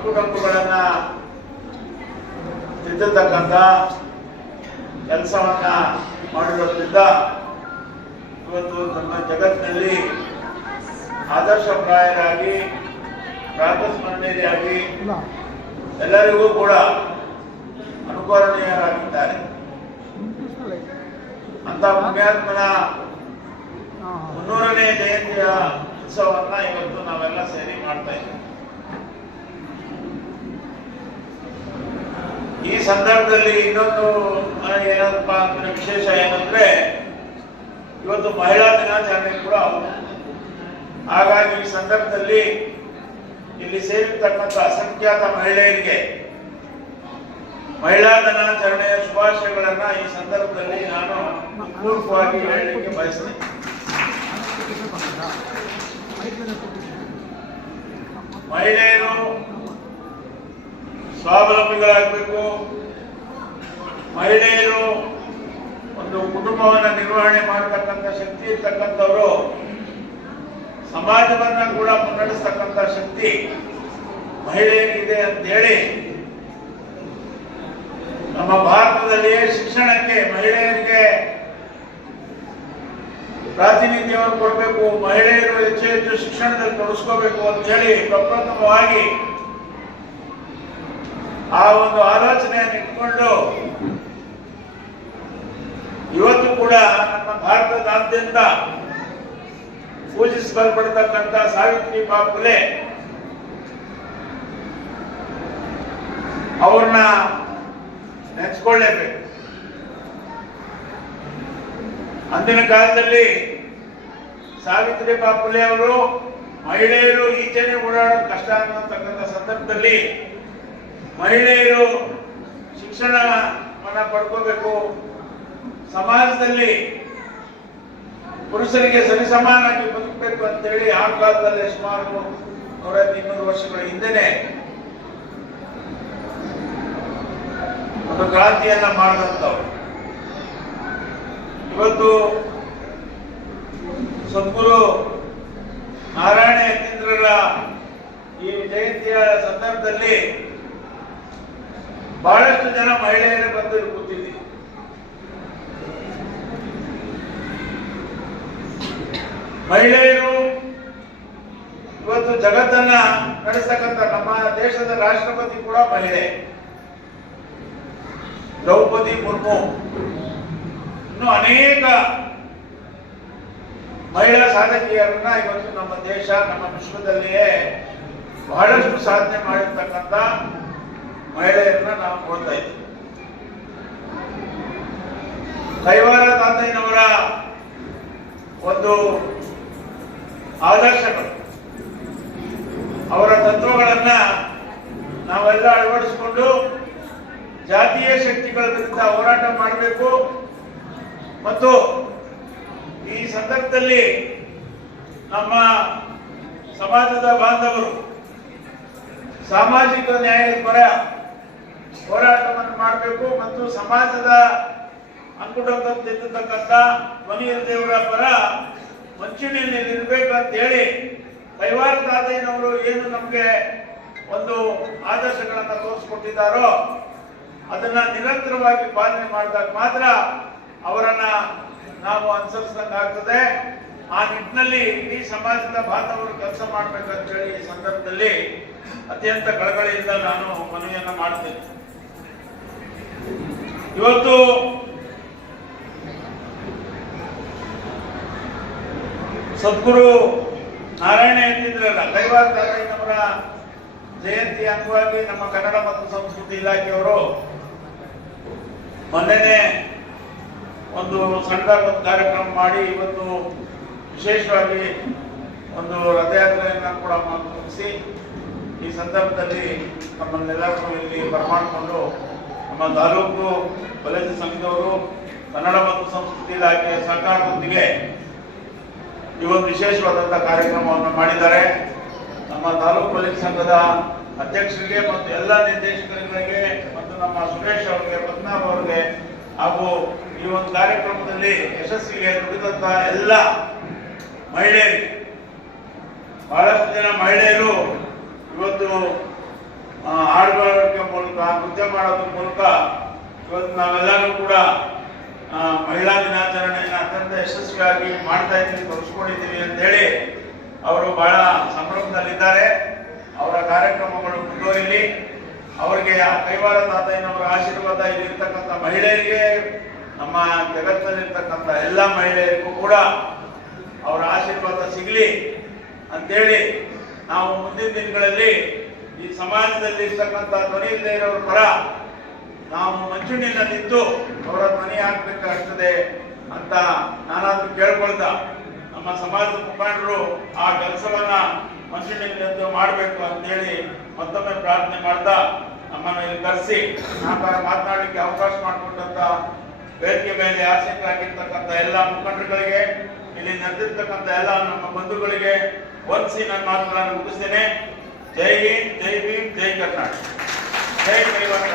ಅಂಕುಡೊಂಕುಗಳನ್ನ ತಿದ್ದತಕ್ಕಂಥ ಕೆಲಸವನ್ನ ಮಾಡಿರೋದ್ರಿಂದ ಇವತ್ತು ನಮ್ಮ ಜಗತ್ತಿನಲ್ಲಿ ಆದರ್ಶಪ್ರಾಯರಾಗಿ ಪ್ರಾತಸ್ಮರಣೀಯರಾಗಿ ಎಲ್ಲರಿಗೂ ಕೂಡ ಅನುಕರಣೀಯರಾಗಿದ್ದಾರೆ. ಅಂತ ಪುಣ್ಯಾತ್ಮನ 300ನೇ ಜಯಂತಿಯ ಉತ್ಸವವನ್ನ ಇವತ್ತು ನಾವೆಲ್ಲ ಸೇರಿ ಮಾಡ್ತಾ ಇದ್ದೇವೆ. ಈ ಸಂದರ್ಭದಲ್ಲಿ ಇನ್ನೊಂದು ಏನಪ್ಪ ಅಂದ್ರೆ ವಿಶೇಷ ಏನಂದ್ರೆ ಇವತ್ತು ಮಹಿಳಾ ದಿನಾಚರಣೆ ಕೂಡ ಹೌದು. ಹಾಗಾಗಿ ಈ ಸಂದರ್ಭದಲ್ಲಿ ಇಲ್ಲಿ ಸೇರಿರ್ತಕ್ಕಂಥ ಅಸಂಖ್ಯಾತ ಮಹಿಳೆಯರಿಗೆ ಮಹಿಳಾ ದಿನಾಚರಣೆಯ ಶುಭಾಶಯಗಳನ್ನ ಈ ಸಂದರ್ಭದಲ್ಲಿ ನಾನು ಪೂರ್ವಕವಾಗಿ ಹೇಳಲಿಕ್ಕೆ ಬಯಸ್ತೇನೆ. ಮಹಿಳೆಯರು ಸ್ವಾವಲಂಬಿಗಳಾಗಬೇಕು. ಮಹಿಳೆಯರು ಒಂದು ಕುಟುಂಬವನ್ನ ನಿರ್ವಹಣೆ ಮಾಡತಕ್ಕಂಥ ಶಕ್ತಿ ಇರ್ತಕ್ಕಂಥವರು, ಸಮಾಜವನ್ನ ಕೂಡ ಮುನ್ನಡೆಸ್ತಕ್ಕಂಥ ಶಕ್ತಿ ಮಹಿಳೆಯರಿಗಿದೆ ಅಂತೇಳಿ ನಮ್ಮ ಭಾರತದಲ್ಲಿಯೇ ಶಿಕ್ಷಣಕ್ಕೆ ಮಹಿಳೆಯರಿಗೆ ಪ್ರಾತಿನಿಧ್ಯವನ್ನು ಕೊಡಬೇಕು, ಮಹಿಳೆಯರು ಹೆಚ್ಚು ಹೆಚ್ಚು ಶಿಕ್ಷಣದಲ್ಲಿ ತೊಡಗಿಸ್ಕೋಬೇಕು ಅಂತ ಹೇಳಿ ಪ್ರಪ್ರಥಮವಾಗಿ ಆ ಒಂದು ಆಲೋಚನೆಯನ್ನು ಇಟ್ಕೊಂಡು ಇವತ್ತು ಕೂಡ ನಮ್ಮ ಭಾರತದಾದ್ಯಂತ ಪೂಜಿಸಲ್ಪಡತಕ್ಕಂಥ ಸಾವಿತ್ರಿಬಾಯಿ ಫುಲೆ ಅವ್ರನ್ನ ನೆನೆಸ್ಕೊಳ್ಳೇಬೇಕು. ಅಂದಿನ ಕಾಲದಲ್ಲಿ ಸಾವಿತ್ರಿಬಾಯಿ ಫುಲೆ ಅವರು ಮಹಿಳೆಯರು ಈಚೆನೆ ಓಡಾಡೋದು ಕಷ್ಟ ಅನ್ನತಕ್ಕಂಥ ಸಂದರ್ಭದಲ್ಲಿ ಮಹಿಳೆಯರು ಶಿಕ್ಷಣವನ್ನ ಪಡ್ಕೋಬೇಕು, ಸಮಾಜದಲ್ಲಿ ಪುರುಷರಿಗೆ ಸರಿಸಮಾನಾಗಿ ಬದುಕಬೇಕು ಅಂತೇಳಿ ಆ ಕಾಲದಲ್ಲಿ ಸುಮಾರು 100-200 ವರ್ಷಗಳ ಹಿಂದೆನೆ ಒಂದು ಕ್ರಾಂತಿಯನ್ನ ಮಾಡಿದಂಥವ್ರು. ಇವತ್ತು ಸದ್ಗುರು ನಾರಾಯಣ ಯತೀಂದ್ರರ ಈ ಜಯಂತಿಯ ಸಂದರ್ಭದಲ್ಲಿ ಬಹಳಷ್ಟು ಜನ ಮಹಿಳೆಯರು ಬಂದು ಕೂತಿದ್ದೀವಿ. ಮಹಿಳೆಯರು ಇವತ್ತು ಜಗತ್ತನ್ನ ನಡೆಸತಕ್ಕಂಥ ನಮ್ಮ ದೇಶದ ರಾಷ್ಟ್ರಪತಿ ಕೂಡ ಮಹಿಳೆ ದ್ರೌಪದಿ ಮುರ್ಮು. ಇನ್ನು ಅನೇಕ ಮಹಿಳಾ ಸಾಧಕಿಯರನ್ನ ಇವತ್ತು ನಮ್ಮ ದೇಶ, ನಮ್ಮ ವಿಶ್ವದಲ್ಲಿಯೇ ಬಹಳಷ್ಟು ಸಾಧನೆ ಮಾಡಿರ್ತಕ್ಕಂಥ ಮಹಿಳೆಯರನ್ನ ನಾವು ನೋಡ್ತಾ ಇದ್ದೀವಿ. ಕೈವಾರ ತಾತಯ್ಯನವರ ಒಂದು ಆದರ್ಶಗಳು, ಅವರ ತತ್ವಗಳನ್ನ ನಾವೆಲ್ಲ ಅಳವಡಿಸಿಕೊಂಡು ಜಾತೀಯ ಶಕ್ತಿಗಳ ವಿರುದ್ಧ ಹೋರಾಟ ಮಾಡಬೇಕು. ಮತ್ತು ಈ ಸಂದರ್ಭದಲ್ಲಿ ನಮ್ಮ ಸಮಾಜದ ಬಾಂಧವರು ಸಾಮಾಜಿಕ ನ್ಯಾಯದ ಪರ ಹೋರಾಟವನ್ನು ಮಾಡಬೇಕು ಮತ್ತು ಸಮಾಜದ ಅಂಕುಡೊಂಕ ತಿದ್ದತಕ್ಕಂಥ ಧ್ವನಿಯವರ ಪರ ಮಂಚೂಣಿಯಲ್ಲಿ ಇರಬೇಕು ಅಂತ ಹೇಳಿ ಕೈವಾರ ತಾತಯ್ಯನವರು ಏನು ನಮಗೆ ಒಂದು ಆದರ್ಶಗಳನ್ನ ತೋರಿಸ್ಕೊಟ್ಟಿದ್ದಾರೋ ಅದನ್ನ ನಿರಂತರವಾಗಿ ಪಾಲನೆ ಮಾಡಿದಾಗ ಮಾತ್ರ ಅವರನ್ನ ನಾವು ಅನುಸರಿಸಿದಂಗಾಗ್ತದೆ. ಆ ನಿಟ್ಟಿನಲ್ಲಿ ಇಡೀ ಸಮಾಜದ ಬಾಂಧವರು ಕೆಲಸ ಮಾಡ್ಬೇಕಂತ ಹೇಳಿ ಈ ಸಂದರ್ಭದಲ್ಲಿ ಅತ್ಯಂತ ಕಳಕಳಿಯಿಂದ ನಾನು ಮನವಿಯನ್ನ ಮಾಡ್ತೇನೆ. ಇವತ್ತು ಸದ್ಗುರು ನಾರಾಯಣ ಯತೀಂದ್ರರ ಕೈವಾರ ತಾತಯ್ಯನವರ ಜಯಂತಿ ಅಂಗವಾಗಿ ನಮ್ಮ ಕನ್ನಡ ಮತ್ತು ಸಂಸ್ಕೃತಿ ಇಲಾಖೆಯವರು ಮೊನ್ನೆನೆ ಒಂದು ಸಣ್ಣ ಒಂದು ಕಾರ್ಯಕ್ರಮ ಮಾಡಿ ಇವತ್ತು ವಿಶೇಷವಾಗಿ ಒಂದು ರಥಯಾತ್ರೆಯನ್ನು ಕೂಡ ಮುಗಿಸಿ ಈ ಸಂದರ್ಭದಲ್ಲಿ ನಮ್ಮನ್ನೆಲ್ಲರೂ ಇಲ್ಲಿ ಬರಮಾಡಿಕೊಂಡು ನಮ್ಮ ತಾಲೂಕು ಕಾಲೇಜು ಸಂಘದವರು ಕನ್ನಡ ಮತ್ತು ಸಂಸ್ಕೃತಿ ಇಲಾಖೆಯ ಸಹಕಾರದೊಂದಿಗೆ ಈ ಒಂದು ವಿಶೇಷವಾದಂಥ ಕಾರ್ಯಕ್ರಮವನ್ನು ಮಾಡಿದ್ದಾರೆ. ನಮ್ಮ ತಾಲೂಕು ಕಾಲೇಜು ಸಂಘದ ಅಧ್ಯಕ್ಷರಿಗೆ ಮತ್ತು ಎಲ್ಲ ನಿರ್ದೇಶಕರಿಗೆ ಮತ್ತು ನಮ್ಮ ಸುರೇಶ್ ಅವರಿಗೆ, ಪದ್ಮನಾಭ್ ಅವರಿಗೆ ಹಾಗೂ ಈ ಒಂದು ಕಾರ್ಯಕ್ರಮದಲ್ಲಿ ಯಶಸ್ವಿಗೆ ದುಡಿದಂತ ಎಲ್ಲ ಮಹಿಳೆಯರು, ಬಹಳಷ್ಟು ಜನ ಮಹಿಳೆಯರು ಇವತ್ತು ನೃತ್ಯ ಮಾಡೋದ್ರ ಮೂಲಕ ಇವತ್ತು ನಾವೆಲ್ಲರೂ ಕೂಡ ಮಹಿಳಾ ದಿನಾಚರಣೆಯನ್ನು ಅತ್ಯಂತ ಯಶಸ್ವಿಯಾಗಿ ಮಾಡ್ತಾ ಇದ್ದೀವಿ, ತೋರಿಸ್ಕೊಂಡಿದ್ದೀವಿ ಅಂತ ಹೇಳಿ ಅವರು ಬಹಳ ಸಂಭ್ರಮದಲ್ಲಿದ್ದಾರೆ. ಅವರ ಕಾರ್ಯಕ್ರಮಗಳು ಮುಂದುವರಿಲಿ. ಅವರಿಗೆ ಆ ಕೈವಾರ ತಾತಯ್ಯನವರ ಆಶೀರ್ವಾದ ಇಲ್ಲಿರ್ತಕ್ಕಂಥ ಮಹಿಳೆಯರಿಗೆ, ನಮ್ಮ ಜಗತ್ತಿನಲ್ಲಿರ್ತಕ್ಕಂಥ ಎಲ್ಲ ಮಹಿಳೆಯರಿಗೂ ಕೂಡ ಅವರ ಆಶೀರ್ವಾದ ಸಿಗಲಿ ಅಂತೇಳಿ ನಾವು ಮುಂದಿನ ದಿನಗಳಲ್ಲಿ ಈ ಸಮಾಜದಲ್ಲಿ ಇರ್ತಕ್ಕಂಥ ಧ್ವನಿ ಇಲ್ಲದೆ ಇರೋರ ಪರ ನಾವು ಮಂಚೂಣಿಯಲ್ಲಿದ್ದು ಅವರ ಧ್ವನಿ ಹಾಕಬೇಕಾಗ್ತದೆ ಅಂತ ನಾನಾದ್ರೂ ಕೇಳ್ಕೊಳ್ದ ನಮ್ಮ ಸಮಾಜದ ಮುಖಂಡರು ಆ ಕೆಲಸವನ್ನ ಮಂಚೂಣಿಯಲ್ಲಿದ್ದು ಮಾಡಬೇಕು ಅಂತೇಳಿ ಮತ್ತೊಮ್ಮೆ ಪ್ರಾರ್ಥನೆ ಮಾಡ್ತಾ ನಮ್ಮನ್ನು ಇಲ್ಲಿ ಕರೆಸಿ ಮಾತನಾಡಲಿಕ್ಕೆ ಅವಕಾಶ ಮಾಡಿಕೊಟ್ಟಂತ ವೇದಿಕೆ ಮೇಲೆ ಆಸಕ್ತರಾಗಿರ್ತಕ್ಕಂಥ ಎಲ್ಲ ಮುಖಂಡರುಗಳಿಗೆ, ಇಲ್ಲಿ ನಡೆದಿರ್ತಕ್ಕಂಥ ಎಲ್ಲ ನಮ್ಮ ಬಂಧುಗಳಿಗೆ ವಂದಿಸಿ ನನ್ನ ಮಾತುಗಳನ್ನು ಮುಗಿಸ್ತೇನೆ. ಜೈ ಹಿಂದ್, ಜೈ ಭೀಮ್, ಜೈ ಕರ್ನಾಟಕ, ಜೈ ಕೈವಾರ.